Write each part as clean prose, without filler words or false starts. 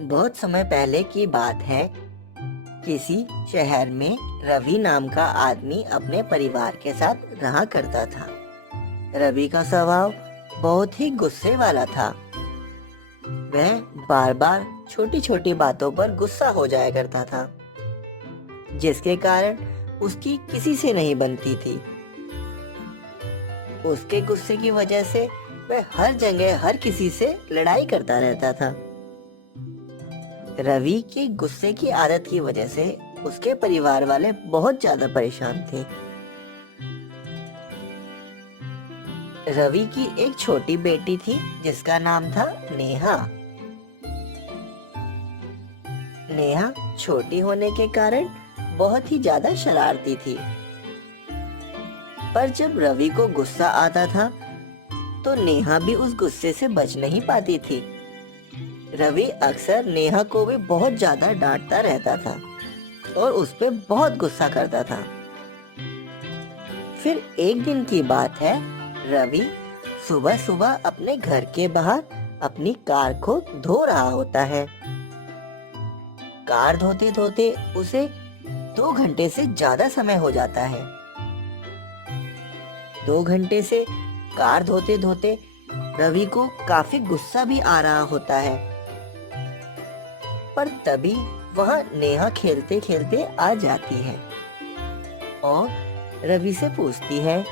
बहुत समय पहले की बात है। किसी शहर में रवि नाम का आदमी अपने परिवार के साथ रहा करता था। रवि का स्वभाव बहुत ही गुस्से वाला था। वह बार बार छोटी छोटी बातों पर गुस्सा हो जाया करता था, जिसके कारण उसकी किसी से नहीं बनती थी। उसके गुस्से की वजह से वह हर जगह हर किसी से लड़ाई करता रहता था। रवि की गुस्से की आदत की वजह से उसके परिवार वाले बहुत ज्यादा परेशान थे। रवि की एक छोटी बेटी थी जिसका नाम था नेहा। नेहा छोटी होने के कारण बहुत ही ज्यादा शरारती थी। पर जब रवि को गुस्सा आता था तो नेहा भी उस गुस्से से बच नहीं पाती थी। रवि अक्सर नेहा को भी बहुत ज्यादा डांटता रहता था और उस पे बहुत गुस्सा करता था। फिर एक दिन की बात है, रवि सुबह सुबह अपने घर के बाहर अपनी कार को धो रहा होता है। कार धोते धोते उसे 2 घंटे से ज्यादा समय हो जाता है। 2 घंटे से कार धोते धोते रवि को काफी गुस्सा भी आ रहा होता है। पर तभी वहां नेहा खेलते खेलते आ जाती है और रवि से पूछती है,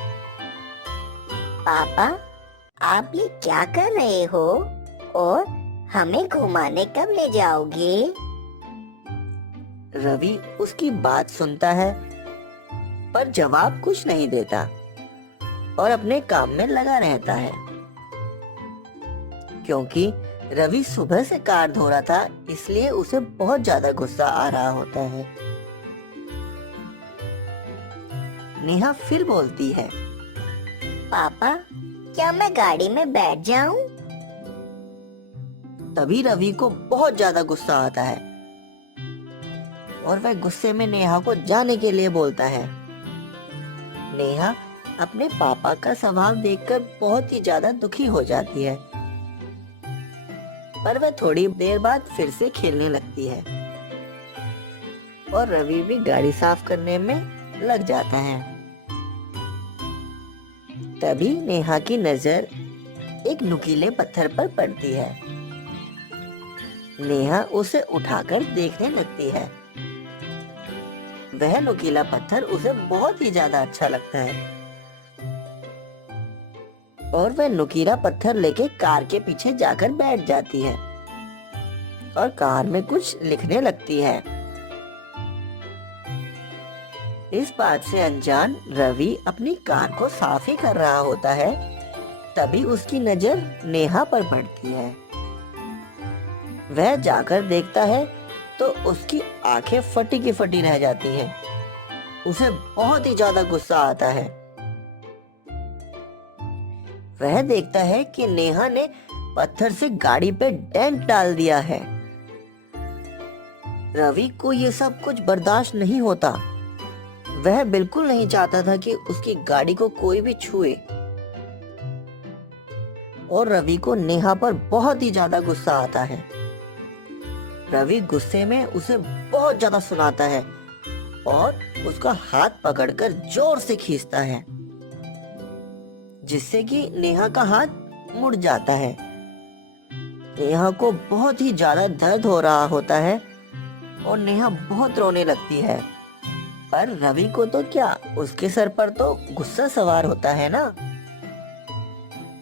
पापा, आप ये क्या कर रहे हो और हमें घुमाने कब ले जाओगे? रवि उसकी बात सुनता है पर जवाब कुछ नहीं देता और अपने काम में लगा रहता है। क्योंकि रवि सुबह से कार धो रहा था, इसलिए उसे बहुत ज्यादा गुस्सा आ रहा होता है। नेहा फिर बोलती है, पापा, क्या मैं गाड़ी में बैठ जाऊं? तभी रवि को बहुत ज्यादा गुस्सा आता है और वह गुस्से में नेहा को जाने के लिए बोलता है। नेहा अपने पापा का स्वभाव देखकर बहुत ही ज्यादा दुखी हो जाती है, पर वह थोड़ी देर बाद फिर से खेलने लगती है और रवि भी गाड़ी साफ करने में लग जाता है। तभी नेहा की नजर एक नुकीले पत्थर पर पड़ती है। नेहा उसे उठाकर देखने लगती है। वह नुकीला पत्थर उसे बहुत ही ज्यादा अच्छा लगता है और वह नुकीला पत्थर लेके कार के पीछे जाकर बैठ जाती है और कार में कुछ लिखने लगती है। इस बात से अनजान रवि अपनी कार को साफ ही कर रहा होता है। तभी उसकी नजर नेहा पर पड़ती है। वह जाकर देखता है तो उसकी आंखें फटी की फटी रह जाती हैं। उसे बहुत ही ज्यादा गुस्सा आता है। वह देखता है कि नेहा ने पत्थर से गाड़ी पे डेंट डाल दिया है। रवि को ये सब कुछ बर्दाश्त नहीं होता। वह बिल्कुल नहीं चाहता था कि उसकी गाड़ी को कोई भी छुए और रवि को नेहा पर बहुत ही ज्यादा गुस्सा आता है। रवि गुस्से में उसे बहुत ज्यादा सुनाता है और उसका हाथ पकड़कर जोर से खींचता है, जिससे कि नेहा का हाथ मुड़ जाता है। नेहा को बहुत ही ज्यादा दर्द हो रहा होता है और नेहा बहुत रोने लगती है। पर रवि को तो क्या, उसके सर पर तो गुस्सा सवार होता है ना।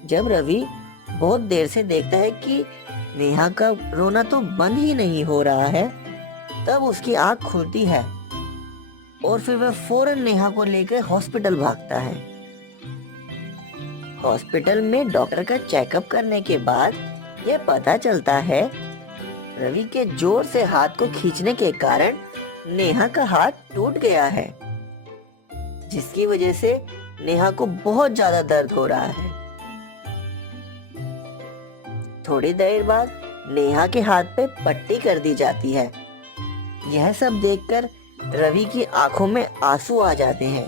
जब रवि बहुत देर से देखता है कि नेहा का रोना तो बंद ही नहीं हो रहा है, तब उसकी आंख खुलती है और फिर वह फौरन नेहा को लेकर हॉस्पिटल भागता है। हॉस्पिटल में डॉक्टर का चेकअप करने के बाद यह पता चलता है, रवि के जोर से हाथ को खींचने के कारण नेहा का हाथ टूट गया है, जिसकी वजह से नेहा को बहुत ज्यादा दर्द हो रहा है। थोड़ी देर बाद नेहा के हाथ पे पट्टी कर दी जाती है। यह सब देखकर रवि की आंखों में आंसू आ जाते हैं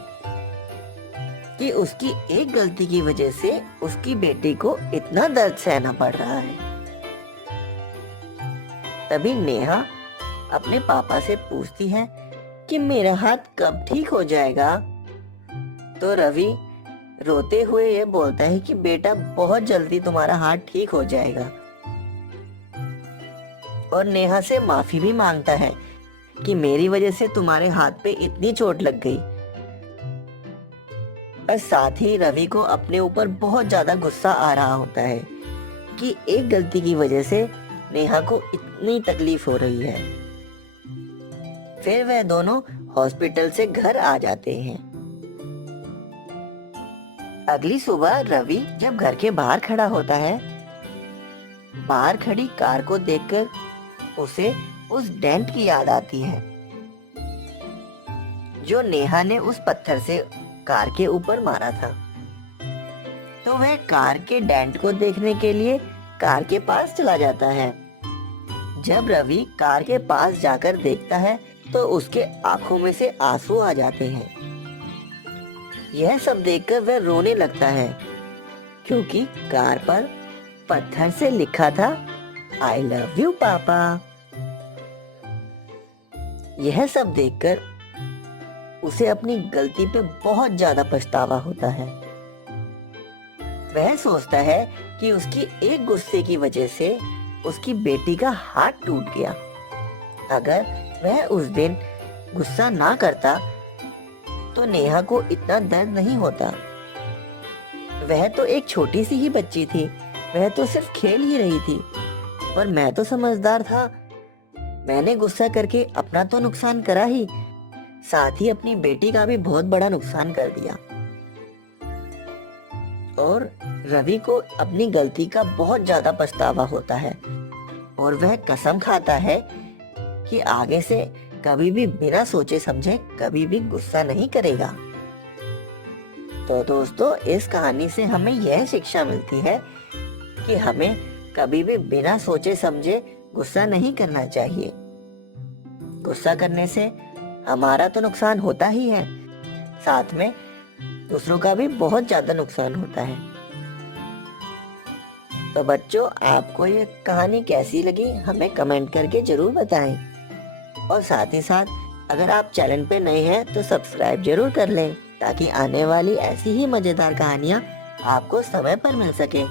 कि उसकी एक गलती की वजह से उसकी बेटी को इतना दर्द सहना पड़ रहा है। तभी नेहा अपने पापा से पूछती है कि मेरा हाथ कब ठीक हो जाएगा। तो रवि रोते हुए ये बोलता है कि बेटा बहुत जल्दी तुम्हारा हाथ ठीक हो जाएगा, और नेहा से माफी भी मांगता है कि मेरी वजह से तुम्हारे हाथ पे इतनी चोट लग गई। और साथ ही रवि को अपने ऊपर बहुत ज्यादा गुस्सा आ रहा होता है कि एक गलती की वजह से नेहा को इतनी तकलीफ हो रही है। फिर वह दोनों हॉस्पिटल से घर आ जाते हैं। अगली सुबह रवि जब घर के बाहर खड़ा होता है, बाहर खड़ी कार को देखकर उसे उस डेंट की याद आती है जो नेहा ने उस पत्थर से कार के ऊपर मारा था। तो वह कार के डेंट को देखने के लिए कार के पास चला जाता है। जब रवि कार के पास जाकर देखता है तो उसके आंखों में से आंसू आ जाते हैं। यह सब देखकर वह रोने लगता है क्योंकि कार पर पत्थर से लिखा था आई लव यू पापा। यह सब देखकर उसे अपनी गलती पे बहुत ज्यादा पछतावा होता है। वह सोचता है कि उसकी एक गुस्से की वजह से उसकी बेटी का हाथ टूट गया। अगर वह उस दिन गुस्सा ना करता तो नेहा को इतना दर्द नहीं होता। वह तो एक छोटी सी ही बच्ची थी, वह तो सिर्फ खेल ही रही थी, पर मैं तो समझदार था। मैंने गुस्सा करके अपना तो नुकसान करा ही, साथ ही अपनी बेटी का भी बहुत बड़ा नुकसान कर दिया। और रवि को अपनी गलती का बहुत ज्यादा पछतावा होता है और वह कसम खाता है कि आगे से कभी भी बिना सोचे समझे कभी भी गुस्सा नहीं करेगा। तो दोस्तों, इस कहानी से हमें यह शिक्षा मिलती है कि हमें कभी भी बिना सोचे समझे गुस्सा नहीं करना चाहिए। गुस्सा करने से हमारा तो नुकसान होता ही है, साथ में दूसरों का भी बहुत ज्यादा नुकसान होता है। तो बच्चों, आपको ये कहानी कैसी लगी हमें कमेंट करके जरूर बताएं। और साथ ही साथ अगर आप चैनल पे नए हैं तो सब्सक्राइब जरूर कर लें ताकि आने वाली ऐसी ही मजेदार कहानियाँ आपको समय पर मिल सके।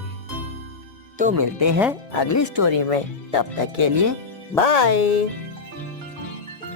तो मिलते हैं अगली स्टोरी में, तब तक के लिए बाय।